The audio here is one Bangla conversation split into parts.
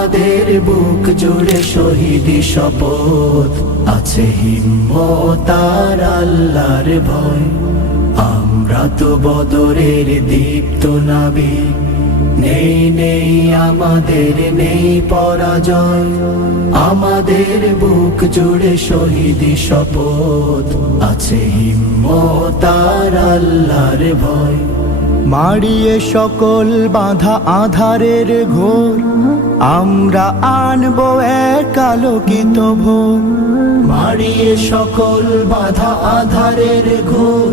আমাদের বুক জুড়ে শহীদি শপথ, আছে হিম্মত আর আল্লাহর ভয়। আমরা তো বদরের দীপ্ত নাবিক, নেই নেই আমাদের নেই পরাজয়। আমাদের বুক জুড়ে শহীদি শপথ, আছে হিম্মত আর আল্লাহর ভয়। মারিয়ে সকল বাধা আধারের ঘোর, আমরা আনবো এক আলোকিত ভোর। মারিয়ে সকল বাধা আধারের ঘোর,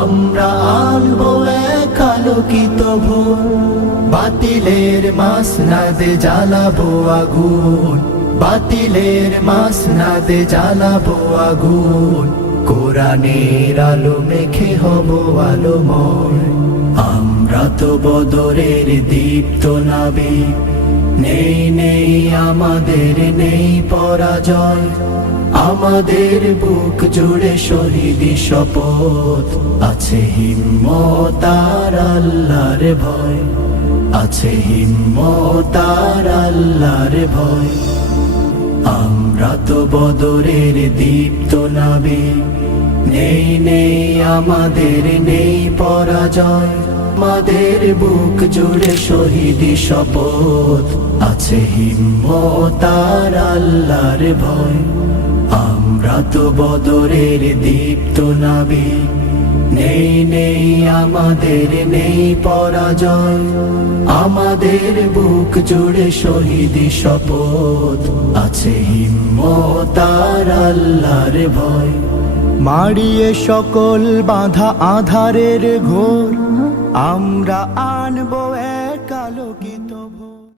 আমরা আনবো এক আলোকিত ভোর। বাতিলের মাসনাদে জ্বালাবো আগুন, বাতিলের মাসনাদে জ্বালাবো আগুন। কোরআনের আলো মেখে হব আলোময়। আমরা তো বদরের দীপ্ত নাবিক, নেই নেই আমাদের নেই পরাজয়। আমাদের বুক জুড়ে শহীদি শপথ, আছে হিম্মত আর আল্লাহর ভয়। আছে হিম্মত আর আল্লাহর ভয়। আমরা তো বদরের দীপ্ত নাবিক, নেই নেই আমাদের নেই পরাজয়। আমাদের বুক জুড়ে শহীদি শপথ, আছে হিম্মত আর আল্লাহর ভয়। আমরা তো বদরের দীপ্ত নাবিক, নেই নেই আমাদের নেই পরাজয়। আমাদের বুক জুড়ে শহীদি শপথ, আছে হিম্মত আর আল্লাহর ভয়। মারিয়ে সকল বাধা আধারের ঘোর, আমরা আনবো